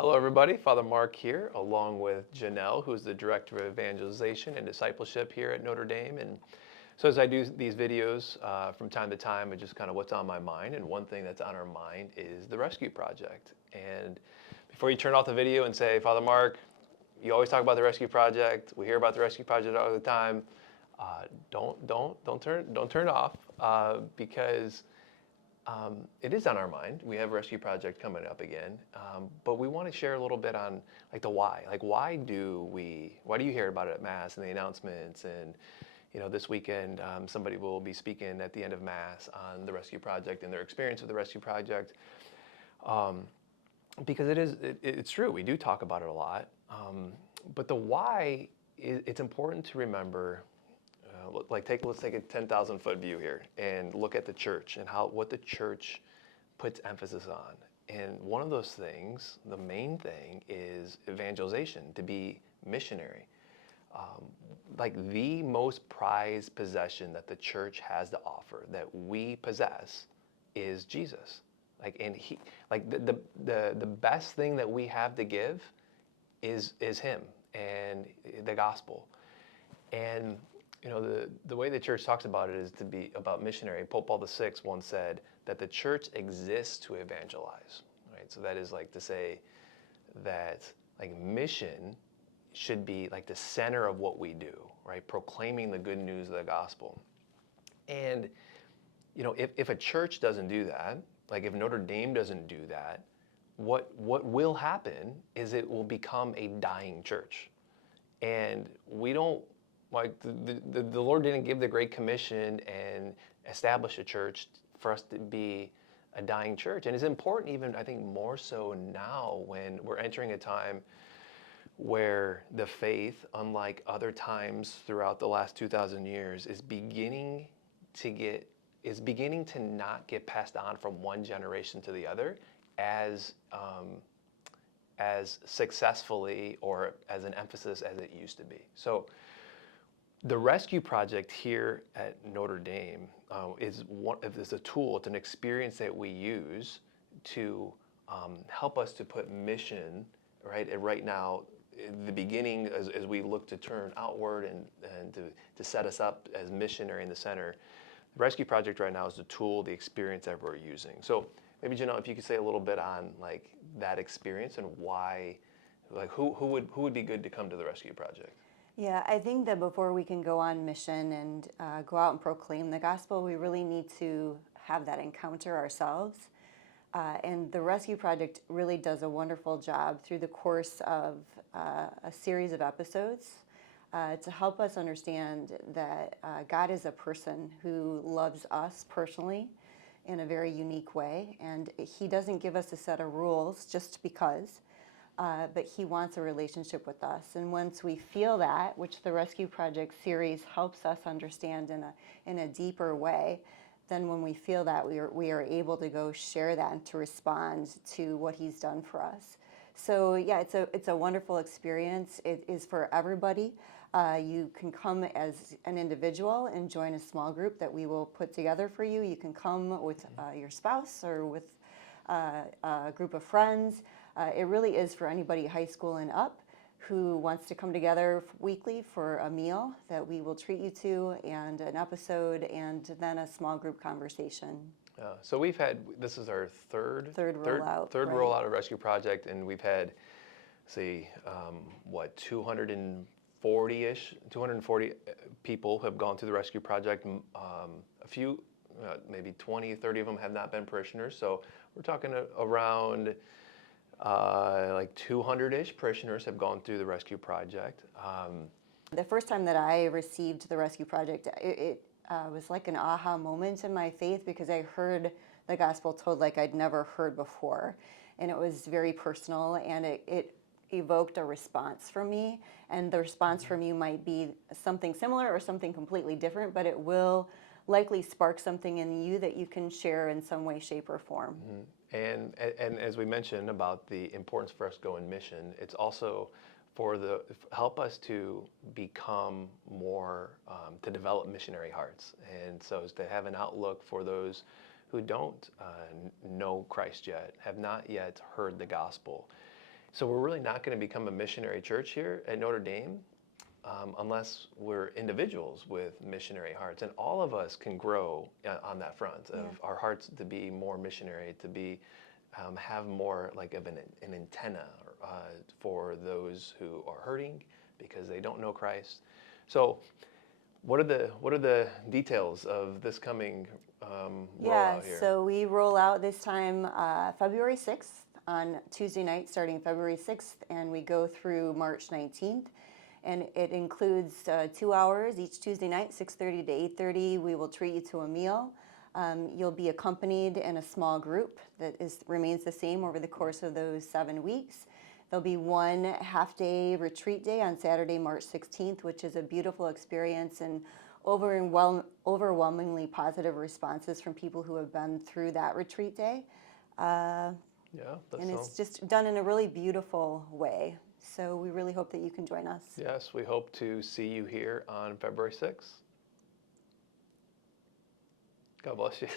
Hello, everybody. Father Mark here, along with Janelle, who's the Director of Evangelization and Discipleship here at Notre Dame. And so as I do these videos from time to time, it's just kind of what's on my mind. And one thing that's on our mind is the Rescue Project. And before you turn off the video and say, Father Mark, you always talk about the Rescue Project. We hear about the Rescue Project all the time. Don't turn it off because it is on our mind. We have a Rescue Project coming up again, but we want to share a little bit on like the why. Like why do you hear about it at Mass and the announcements? And this weekend somebody will be speaking at the end of Mass on the Rescue Project and their experience with the Rescue Project. Because it's true, we do talk about it a lot. But the why, it's important to remember. Let's take a 10,000 foot view here and look at the church and what the church puts emphasis on. And one of those things, the main thing, is evangelization, to be missionary. Like the most prized possession that the church has to offer, that we possess, is Jesus. The best thing that we have to give is Him and the gospel. And the way the church talks about it is to be about missionary. Pope Paul VI once said that the church exists to evangelize, right? So that is like to say that like mission should be like the center of what we do, right? Proclaiming the good news of the gospel. And if a church doesn't do that, like if Notre Dame doesn't do that, what will happen is it will become a dying church. And we don't, like the Lord didn't give the Great Commission and establish a church for us to be a dying church. And it's important even, I think, more so now when we're entering a time where the faith, unlike other times throughout the last 2,000 years, is beginning to not get passed on from one generation to the other as successfully or as an emphasis as it used to be. So the Rescue Project here at Notre Dame is a tool, it's an experience that we use to help us to put mission, right? And right now, in the beginning, as we look to turn outward and to set us up as missionary in the center, the Rescue Project right now is the tool, the experience that we're using. So maybe, Janelle, if you could say a little bit on like that experience and why, like who would be good to come to the Rescue Project? Yeah, I think that before we can go on mission and go out and proclaim the gospel, we really need to have that encounter ourselves. And the Rescue Project really does a wonderful job through the course of a series of episodes to help us understand that God is a person who loves us personally in a very unique way. And He doesn't give us a set of rules just because. But He wants a relationship with us. And once we feel that, which the Rescue Project series helps us understand in a deeper way, then when we feel that, we are able to go share that and to respond to what He's done for us. So yeah, it's a wonderful experience. It is for everybody. You can come as an individual and join a small group that we will put together for you. You can come with your spouse or with a group of friends. It really is for anybody high school and up who wants to come together weekly for a meal that we will treat you to, and an episode, and then a small group conversation. So this is our third rollout, third right? Rollout of Rescue Project, and we've had, 240 people have gone through the Rescue Project. A few, maybe 20, 30 of them have not been parishioners. So we're talking around like 200-ish parishioners have gone through the Rescue Project. The first time that I received the Rescue Project, it was like an aha moment in my faith, because I heard the gospel told like I'd never heard before. And it was very personal, and it evoked a response from me. And the response from you might be something similar or something completely different, but it will likely spark something in you that you can share in some way, shape, or form. Mm-hmm. And as we mentioned about the importance for us to go in mission, it's also help us to become more, to develop missionary hearts. And so as to have an outlook for those who don't know Christ yet, have not yet heard the gospel. So we're really not going to become a missionary church here at Notre Dame unless we're individuals with missionary hearts. And all of us can grow on that front of our hearts to be more missionary, to be have more like of an antenna for those who are hurting because they don't know Christ. So what are the details of this coming rollout here? So we roll out this time February 6th on Tuesday night, starting February 6th, and we go through March 19th. And it includes 2 hours each Tuesday night, 6:30 to 8:30. We will treat you to a meal. You'll be accompanied in a small group that remains the same over the course of those 7 weeks. There'll be one half-day retreat day on Saturday, March 16th, which is a beautiful experience and overwhelmingly positive responses from people who have been through that retreat day. And it's just done in a really beautiful way. So we really hope that you can join us. Yes, we hope to see you here on February 6th. God bless you.